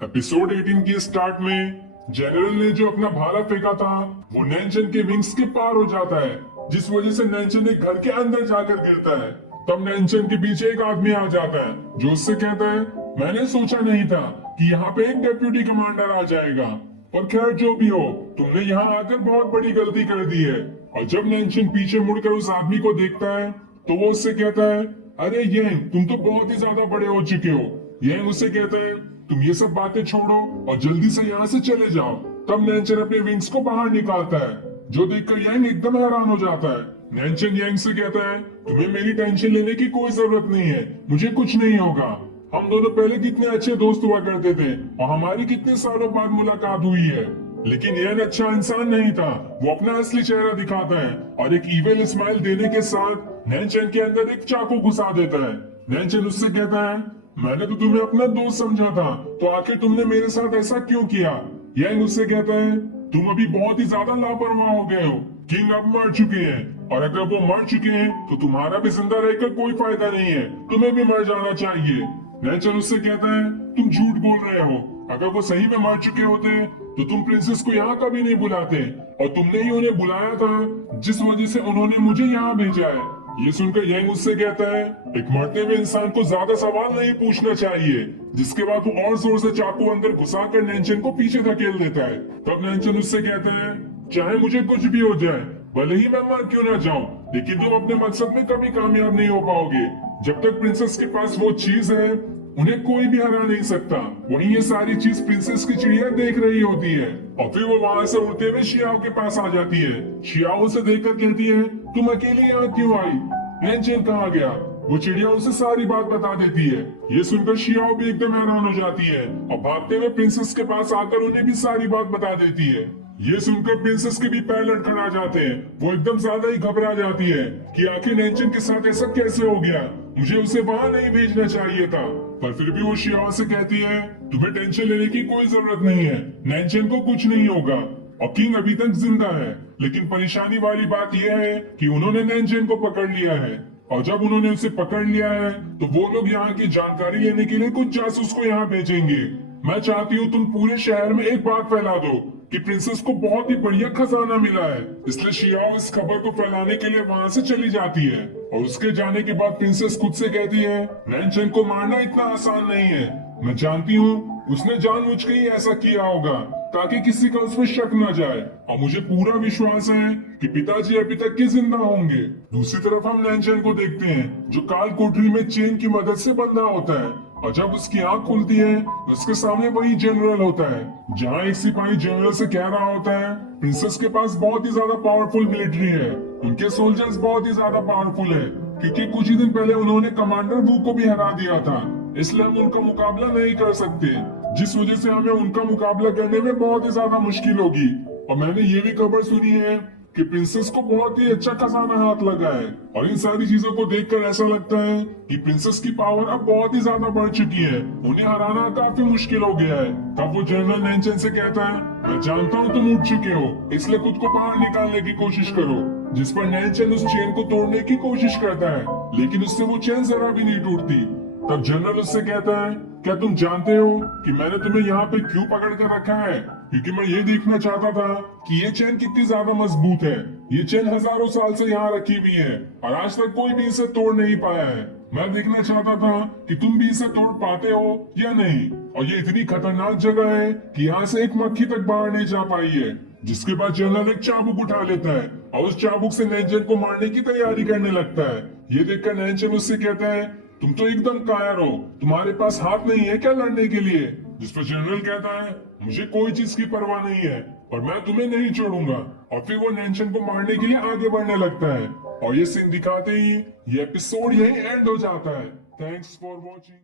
Episode 18 की start में general ने जो अपना भाला फेंका था वो नैनचन के विंग्स के पार हो जाता है, जिस वजह से नैनचन एक घर के अंदर जाकर गिरता है। तब नैनचन के पीछे एक आदमी आ जाता है जो उससे कहता है, मैंने सोचा नहीं था कि यहाँ पे एक डेप्यूटी कमांडर आ जाएगा, पर खैर जो भी हो, तुमने यहाँ आकर बहुत बड़ी गलती कर दी है। और जब नैनचन पीछे मुड़कर उस आदमी को देखता है तो वो उससे कहता है, अरे येंग, तुम तो बहुत ही ज्यादा बड़े हो चुके हो। येंग उससे कहता है, तुम ये सब बातें छोड़ो और जल्दी से यहाँ से चले जाओ। तब नैनचन अपने विंग्स को बाहर निकालता है, जो देखकर येंग एकदम हैरान हो जाता है। नैनचन येंग से कहता है, तुम्हें मेरी टेंशन लेने की कोई जरूरत नहीं है, मुझे कुछ नहीं होगा। हम दोनों पहले कितने अच्छे दोस्त हुआ करते थे और हमारी कितने सालों बाद मुलाकात हुई है। लेकिन येंग अच्छा इंसान नहीं था, वो अपना असली चेहरा दिखाता है और एक इविल स्माइल देने के साथ नैनचन के अंदर एक चाकू घुसा देता है। नैनचन उससे कहता है, मैंने तो तुम्हें अपना दोस्त समझा था, तो आखिर तुमने मेरे साथ ऐसा क्यों किया? यंग उससे कहता है, तुम अभी बहुत ही ज्यादा लापरवाह हो गए हो। किंग अब मर चुके हैं और अगर वो मर चुके हैं तो तुम्हारा भी जिंदा रहकर कोई फायदा नहीं है, तुम्हें भी मर जाना चाहिए। नेचर उससे कहता है, तुम झूठ बोल रहे हो, अगर वो सही में मर चुके होते तो तुम प्रिंसेस को यहाँ कभी नहीं बुलाते और तुमने ही उन्हें बुलाया था, जिस वजह से उन्होंने मुझे यहाँ भेजा है। ये सुनकर यंग उससे कहता है, एक मरते हुए इंसान को ज्यादा सवाल नहीं पूछना चाहिए। जिसके बाद वो और जोर से चाकू अंदर घुसाकर नैनचन को पीछे धकेल देता है। तब नैनचन उससे कहता है, चाहे मुझे कुछ भी हो जाए, भले ही मैं मर क्यों ना जाऊं, लेकिन तुम अपने मकसद में कभी कामयाब नहीं हो पाओगे। जब तक प्रिंसेस के पास वो चीज है, उन्हें कोई भी हरा नहीं सकता। वहीं ये सारी चीज प्रिंसेस की चिड़िया देख रही होती है और फिर वो वहां से उड़ते हुए शियाओ के पास आ जाती है। शियाओ उसे देखकर कहती है, तुम अकेले यहाँ क्यों आई? नैनचन कहाँ गया? वो चिड़िया उसे सारी बात बता देती है। ये सुनकर शियाओ भी एकदम हैरान हो जाती है और भागते हुए प्रिंसेस के पास आकर उन्हें भी सारी बात बता देती है। ये सुनकर प्रिंसेस के भी पैर लड़खड़ा जाते हैं। वो एकदम ज्यादा ही घबरा जाती है कि आखिर नैनचन के साथ ऐसा कैसे हो गया, मुझे उसे वहां नहीं भेजना चाहिए था। पर फिर भी वो शियाओ से कहती है, तुम्हें टेंशन लेने की कोई जरूरत नहीं है, नैनचन को कुछ नहीं होगा और किंग अभी तक जिंदा है। लेकिन परेशानी वाली बात यह है कि उन्होंने नैनचन को पकड़ लिया है और जब उन्होंने उसे पकड़ लिया है तो वो लोग यहाँ की जानकारी लेने के लिए कुछ जासूस को यहाँ भेजेंगे। मैं चाहती हूँ तुम पूरे शहर में एक बात फैला दो कि प्रिंसेस को बहुत ही बढ़िया खजाना मिला है। इसलिए शियाओ इस खबर को फैलाने के लिए वहाँ से चली जाती है और उसके जाने के बाद प्रिंसेस खुद से कहती है, नैनचन को मारना इतना आसान नहीं है। मैं जानती हूँ उसने जानबूझ के ही ऐसा किया होगा ताकि किसी का उसमें शक न जाए और मुझे पूरा विश्वास है कि पिताजी अभी तक के जिंदा होंगे। दूसरी तरफ हम नैनचन को देखते हैं जो काल कोठरी में चेन की मदद से बंधा होता है और जब उसकी आंख खुलती है उसके सामने वही जनरल होता है जहाँ एक सिपाही जनरल से कह रहा होता है, प्रिंसेस के पास बहुत ही ज्यादा पावरफुल मिलिट्री है, उनके सोल्जर्स बहुत ही ज्यादा पावरफुल है क्योंकि कुछ ही दिन पहले उन्होंने कमांडर वू को भी हरा दिया था, इसलिए हम उनका मुकाबला नहीं कर सकते, जिस वजह से हमें उनका मुकाबला करने में बहुत ही ज्यादा मुश्किल होगी। और मैंने ये भी खबर सुनी है कि प्रिंसेस को बहुत ही अच्छा खजाना हाथ लगा है और इन सारी चीजों को देखकर ऐसा लगता है कि प्रिंसेस की पावर अब बहुत ही ज्यादा बढ़ चुकी है, उन्हें हराना काफी मुश्किल हो गया है। तब वो जनरल नैनचन से कहता है, मैं जानता हूँ तुम उठ चुके हो, इसलिए खुद को बाहर निकालने की कोशिश करो। जिस पर नैनचन उस चेन को तोड़ने की कोशिश करता है, लेकिन उससे वो चेन जरा भी नहीं टूटती। तब जनरल उससे कहता है, क्या तुम जानते हो कि मैंने तुम्हें यहाँ पे क्यों पकड़ कर रखा है? क्योंकि मैं ये देखना चाहता था कि ये चेन कितनी ज्यादा मजबूत है। ये चेन हजारों साल से यहाँ रखी हुई है और आज तक कोई भी इसे तोड़ नहीं पाया है। मैं देखना चाहता था कि तुम भी इसे तोड़ पाते हो या नहीं। और ये इतनी खतरनाक जगह है कि यहाँ से एक मक्खी तक बाहर नहीं जा पाई है। जिसके बाद जनरल एक चाबुक उठा लेता है और उस चाबुक से नैनचन को मारने की तैयारी करने लगता है। ये देखकर नैनचन उससे कहता है, तुम तो एकदम कायर हो, तुम्हारे पास हाथ नहीं है क्या लड़ने के लिए? जिस पर जनरल कहता है, मुझे कोई चीज की परवाह नहीं है पर मैं तुम्हें नहीं छोड़ूंगा। और फिर वो नैनचन को मारने के लिए आगे बढ़ने लगता है और ये सीन दिखाते ही ये एपिसोड यही एंड हो जाता है। Thanks for watching.